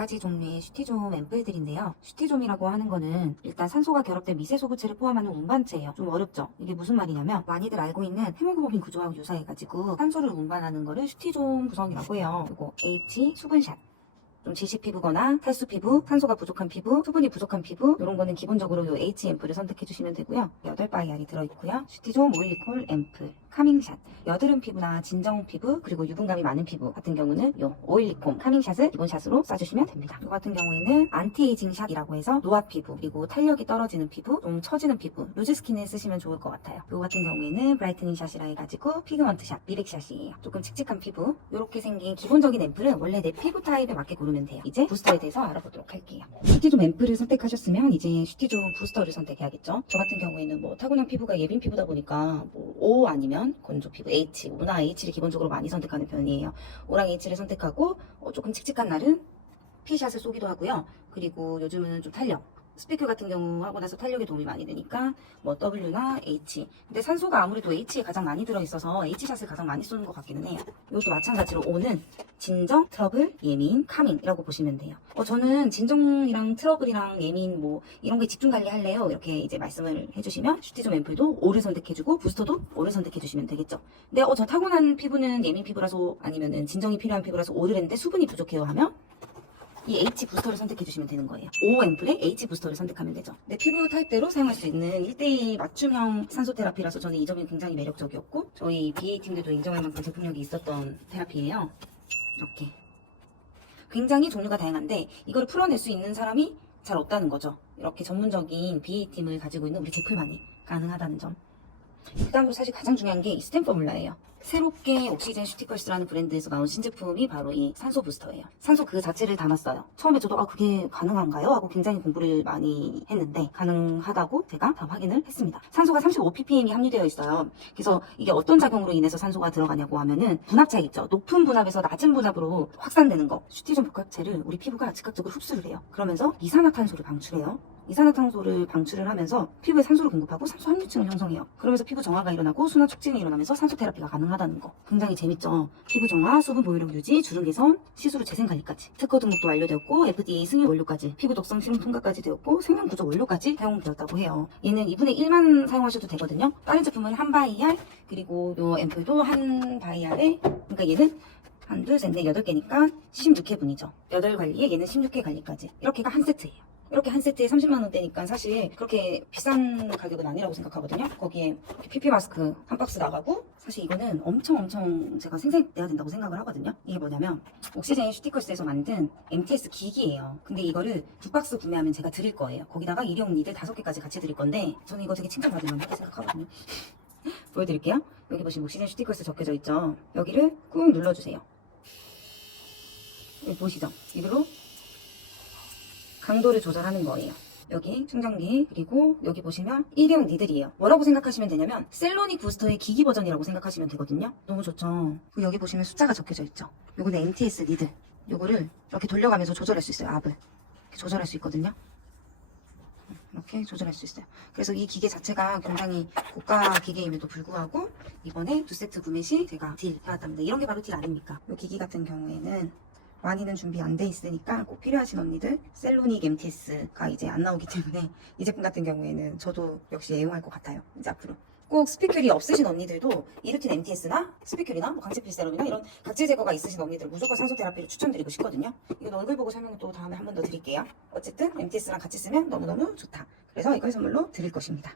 가지 종류의 슈티존 앰플들인데요. 슈티존이라고 하는 거는 일단 산소가 결합된 미세소구체를 포함하는 운반체예요. 좀 어렵죠? 이게 무슨 말이냐면 많이들 알고 있는 헤모글로빈 구조하고 유사해가지고 산소를 운반하는 거를 슈티존 구성이라고 해요. 그리고 H 수분샷. 좀 지식 피부거나 탈수 피부, 산소가 부족한 피부, 수분이 부족한 피부 이런 거는 기본적으로 요 H 앰플을 선택해 주시면 되고요. 8바이알이 들어있고요. 슈티존 모일리콜 앰플, 카밍샷, 여드름 피부나 진정 피부 그리고 유분감이 많은 피부 같은 경우는 요 오일리콤 카밍샷을 기본샷으로 쏴주시면 됩니다. 이 같은 경우에는 안티에이징 샷이라고 해서 노화 피부 그리고 탄력이 떨어지는 피부, 좀 처지는 피부, 루즈 스킨에 쓰시면 좋을 것 같아요. 이 같은 경우에는 브라이트닝 샷이라 해가지고 피그먼트 샷, 미백 샷이에요. 조금 칙칙한 피부 이렇게 생긴 기본적인 앰플은 원래 내 피부 타입에 맞게 고르면 돼요. 이제 부스터에 대해서 알아보도록 할게요. 슈티존 앰플을 선택하셨으면 이제 슈티존 부스터를 선택해야겠죠. 저 같은 경우에는 뭐 타고난 피부가 예빈 피부다 보니까 뭐 O 아니면 건조 피부 H, O나 H를 기본적으로 많이 선택하는 편이에요. O랑 H를 선택하고 어, 조금 칙칙한 날은 P샷을 쏘기도 하고요. 그리고 요즘은 좀 탄력. 스피큐 같은 경우 하고 나서 탄력에 도움이 많이 되니까 뭐 W나 H. 근데 산소가 아무래도 H에 가장 많이 들어있어서 H샷을 가장 많이 쏘는 것 같기는 해요. 이것도 마찬가지로 O는 진정, 트러블, 예민, 카밍이라고 보시면 돼요. 어, 저는 진정이랑 트러블이랑 예민 뭐 이런 게 집중 관리 할래요. 이렇게 이제 말씀을 해주시면 슈티존 앰플도 O를 선택해주고 부스터도 O를 선택해주시면 되겠죠. 근데 어, 저 타고난 피부는 예민 피부라서 아니면은 진정이 필요한 피부라서 O를 했는데 수분이 부족해요 하면 이 H 부스터를 선택해 주시면 되는 거예요. O 앰플에 H 부스터를 선택하면 되죠. 내 피부 타입대로 사용할 수 있는 1대1 맞춤형 산소 테라피라서 저는 이 점이 굉장히 매력적이었고 저희 BA 팀들도 인정할 만큼 제품력이 있었던 테라피예요. 이렇게 굉장히 종류가 다양한데 이걸 풀어낼 수 있는 사람이 잘 없다는 거죠. 이렇게 전문적인 BA 팀을 가지고 있는 우리 제품만이 가능하다는 점. 그 다음으로 사실 가장 중요한 게 이 스템 포뮬라예요. 새롭게 옥시젠 슈티컬스라는 브랜드에서 나온 신제품이 바로 이 산소 부스터예요. 산소 그 자체를 담았어요. 처음에 저도 아 그게 가능한가요? 하고 굉장히 공부를 많이 했는데 가능하다고 제가 다 확인을 했습니다. 산소가 35ppm이 함유되어 있어요. 그래서 이게 어떤 작용으로 인해서 산소가 들어가냐고 하면은 분압차 있죠. 높은 분압에서 낮은 분압으로 확산되는 거. 슈티존 복합체를 우리 피부가 즉각적으로 흡수를 해요. 그러면서 이산화탄소를 방출해요. 이산화탄소를 방출을 하면서 피부에 산소를 공급하고 산소 함유층을 형성해요. 그러면서 피부 정화가 일어나고 순환 촉진이 일어나면서 산소 테라피가 가능하다는 거. 굉장히 재밌죠. 피부 정화, 수분 보유력 유지, 주름 개선, 시스루 재생 관리까지. 특허 등록도 완료되었고 FDA 승인 원료까지, 피부 독성 실험 통과까지 되었고 생명 구조 원료까지 사용되었다고 해요. 얘는 2분의 1만 사용하셔도 되거든요. 다른 제품은 한 바이알 그리고 요 앰플도 한 바이알에 그러니까 얘는 한, 둘, 셋, 넷, 여덟 개니까 16회 분이죠. 여덟 관리에 얘는 16회 관리까지. 이렇게가 한 세트예요. 이렇게 한 세트에 30만 원대니까 사실 그렇게 비싼 가격은 아니라고 생각하거든요. 거기에 PP 마스크 한 박스 나가고 사실 이거는 엄청 엄청 제가 생산돼야 된다고 생각을 하거든요. 이게 뭐냐면 옥시젠 슈티커스에서 만든 MTS 기기예요. 근데 이거를 두 박스 구매하면 제가 드릴 거예요. 거기다가 일회용 니들 다섯 개까지 같이 드릴 건데 저는 이거 되게 칭찬받을 만하다고 생각하거든요. 보여드릴게요. 여기 보시면 옥시젠 슈티커스 적혀져 있죠. 여기를 꾹 눌러주세요. 여기 보시죠. 이대로 강도를 조절하는 거예요. 여기 충전기 그리고 여기 보시면 일회용 니들이에요. 뭐라고 생각하시면 되냐면 셀로닉 부스터의 기기 버전이라고 생각하시면 되거든요. 너무 좋죠. 여기 보시면 숫자가 적혀져 있죠. 요거는 MTS 니들. 요거를 이렇게 돌려가면서 조절할 수 있어요. 압을 이렇게 조절할 수 있거든요. 이렇게 조절할 수 있어요. 그래서 이 기계 자체가 굉장히 고가 기계임에도 불구하고 이번에 두 세트 구매 시 제가 딜 해왔답니다. 이런 게 바로 딜 아닙니까? 이 기기 같은 경우에는 많이는 준비 안 돼 있으니까 꼭 필요하신 언니들 셀로닉 MTS가 이제 안 나오기 때문에 이 제품 같은 경우에는 저도 역시 애용할 것 같아요. 이제 앞으로. 꼭 스피큘이 없으신 언니들도 이르틴 MTS나 스피큘이나 뭐 강체필 세럼이나 이런 각질 제거가 있으신 언니들 무조건 산소 테라피를 추천드리고 싶거든요. 이건 얼굴 보고 설명 또 다음에 한 번 더 드릴게요. 어쨌든 MTS랑 같이 쓰면 너무너무 좋다. 그래서 이걸 선물로 드릴 것입니다.